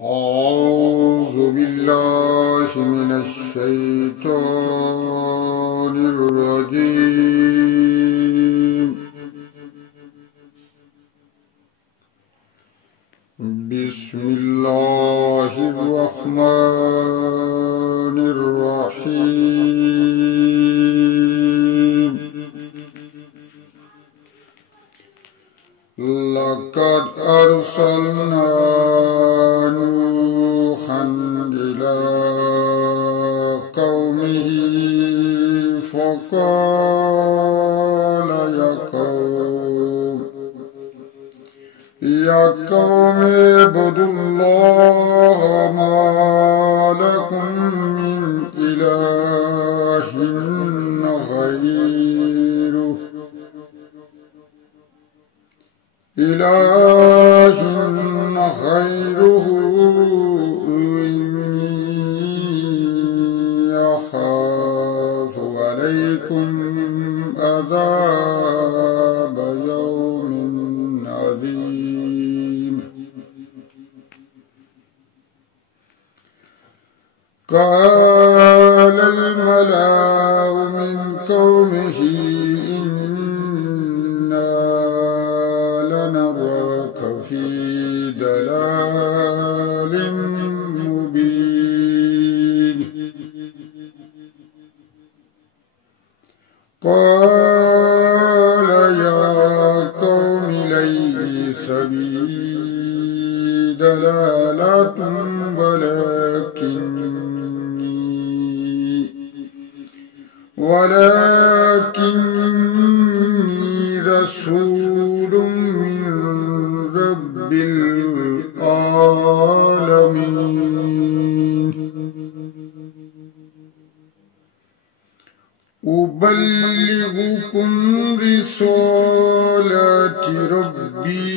أعوذ بالله من الشيطان الرجيم. بسم الله الرحمن الرحيم. لقد أرسلنا نوحا إلى قومه فقال يا قوم اعبدوا الله ما لكم من إله غيره إني أخاف عليكم عذاب يوم عظيم. قال الملأ من قومه في ضلال مبين. قال يا قوم ليس بي ضلالة ولكني رسول من رب العالمين. أبلغكم رسالات ربي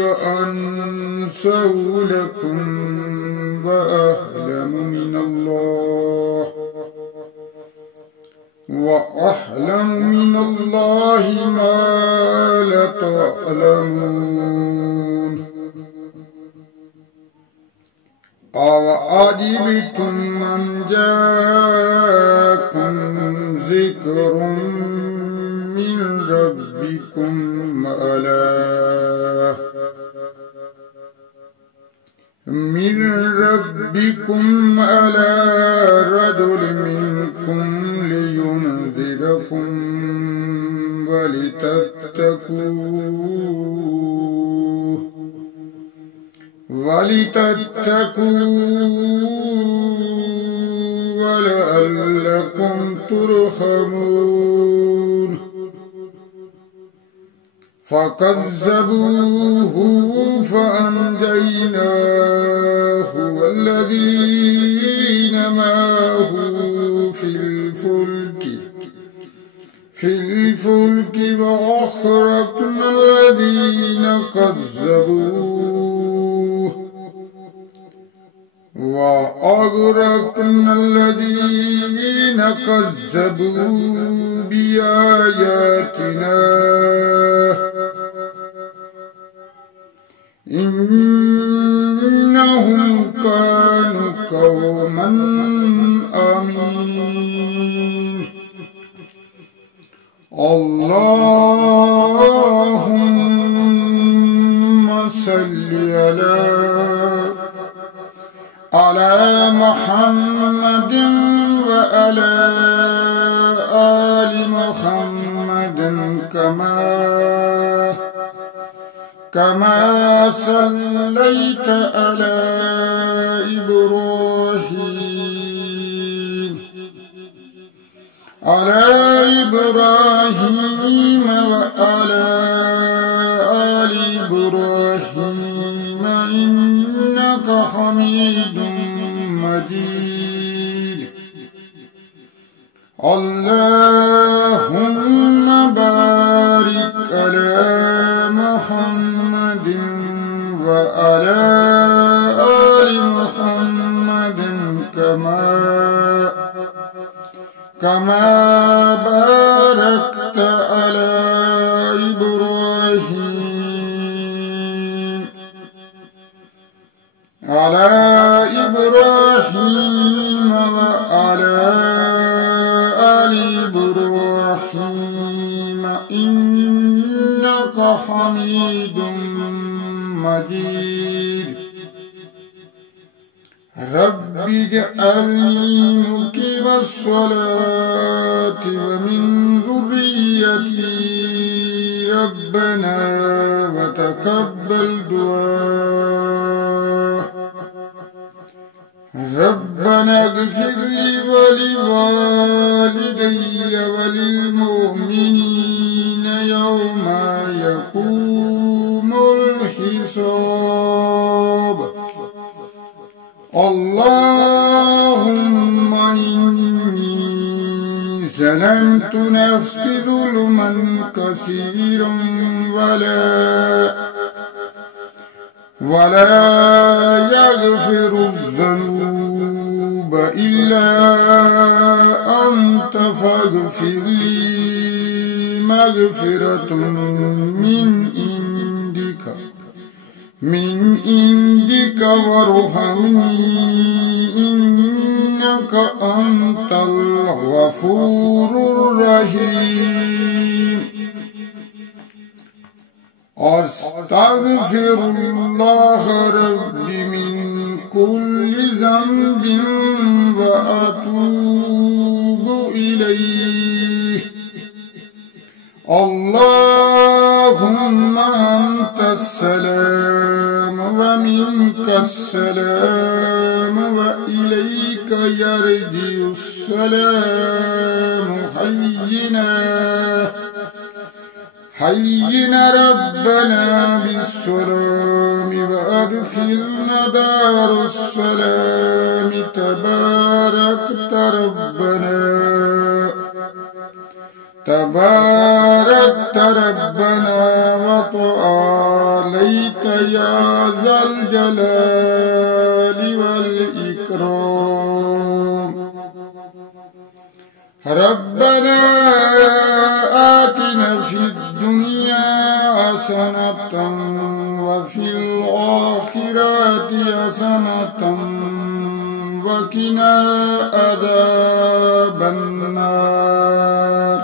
وأنصح لكم وأعلم من الله ما لا تعلمون. أوعجبتم أن جاءكم ذكر من ربكم على رجل منكم لينذركم ولتتقوا ولعلكم ترحمون. فكذبوه فأنجيناه والذين معه في الفلك وأغرقنا الذين كذبوا بآياتنا إنهم كانوا قوما آمين. اللهم صل على محمد وعلى آل محمد كما صليت على إبراهيم وعلى آل إبراهيم إنك حميد مجيد. اللهم بارك على محمد وعلى آل محمد كما باركت على إبراهيم على إبراهيم وعلى آل إبراهيم إنك حميد مجيد رب اجعلني مقيم الصلاة ومن ذريتي ربنا وتقبل دعاء ربنا اغفر لي ولوالدي وللمؤمنين يوم يقوم الحساب اللهم إني ظلمت نفسي ظلما كثيرا ولا يغفر الذنوب إلا أنت فاغفر لي مغفرة من عندك وارحمني إنك أنت الغفور الرحيم أستغفر الله ربي من كل ذنب وأتوب إليه اللهم أنت السلام ومنك السلام وإليك يرجع السلام حينا ربنا بالسلام وأدخلنا دار السلام تباركت ربنا وتعاليت يا ذا الجلال والإكرام ربنا آتنا في الدنيا حسنة وفي الآخرة حسنة وقنا عذاب النار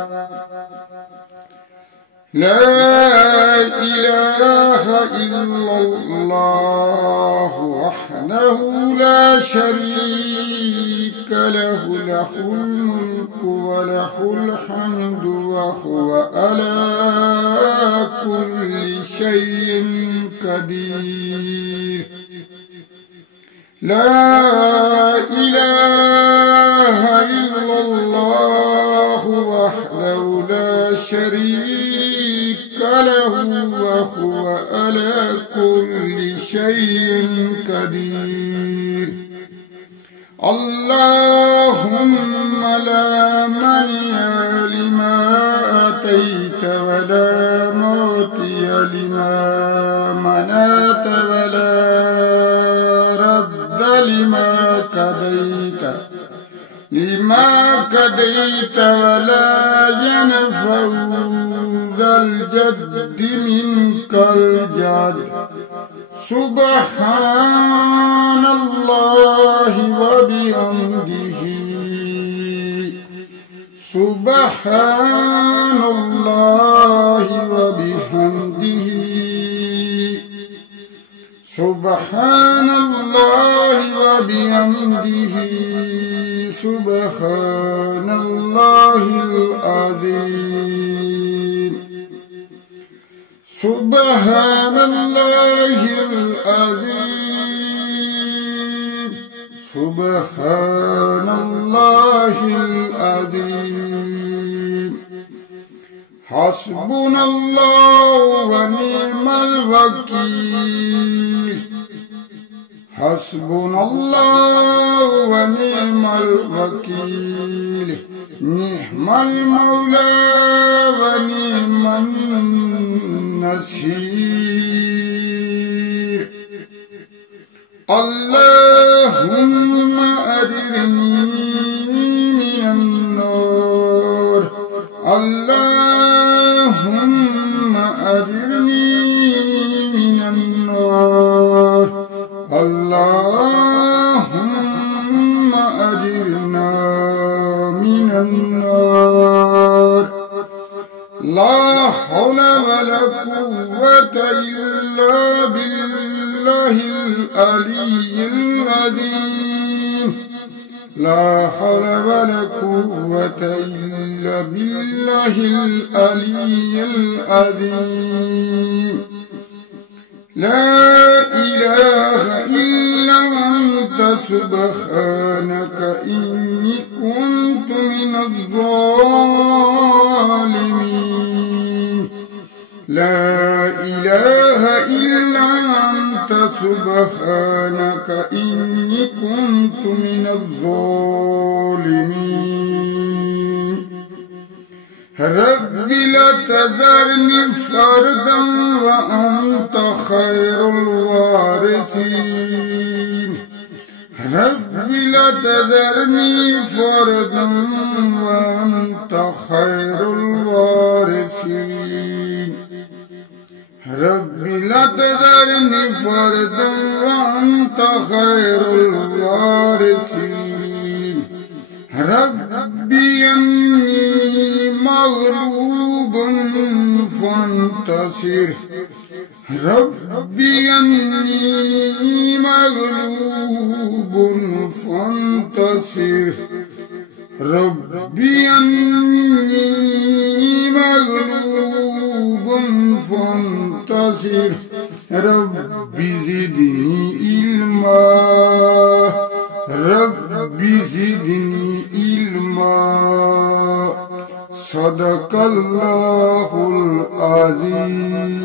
لا إله إلا الله وحده لا شريك له له الملك وله الحمد وهو على كل شيء قدير لا إله إلا الله وحده لا شريك له وهو على كل شيء قدير اللهم لا مانع لما أتيت ولا معطي لما منعت ولا رد لما قضيت ولا ينفع ذا الجد منك الجد سبحان الله وبحمده سبحان الله وبحمده سبحان الله وبحمده سبحان الله العظيم سبحان الله العظيم سبحان الله العظيم حسبنا الله ونعم الوكيل حسبنا الله ونعم الوكيل نعم المولى ونعم النصير اللهم أجرني من النار اللهم أجرني من النار الله قوة إلا بالله العلي العظيم لا حول ولا قوة إلا بالله العلي العظيم لا إله إلا أنت سبحانك إني كنت من الظالمين لا إله إلا أنت سبحانك إني كنت من الظالمين رب لا تذرني فردا وأنت خير الوارثين رب لا تذرني فردا وأنت خير الوارثين رب لا تذرني فردا وأنت خير الوارثين ربي إني مغلوب فانتصر ربي إني مغلوب فانتصر ربي إني مغلوب فانتصر ربي زدني علما ربي زدني علما صدق الله العظيم.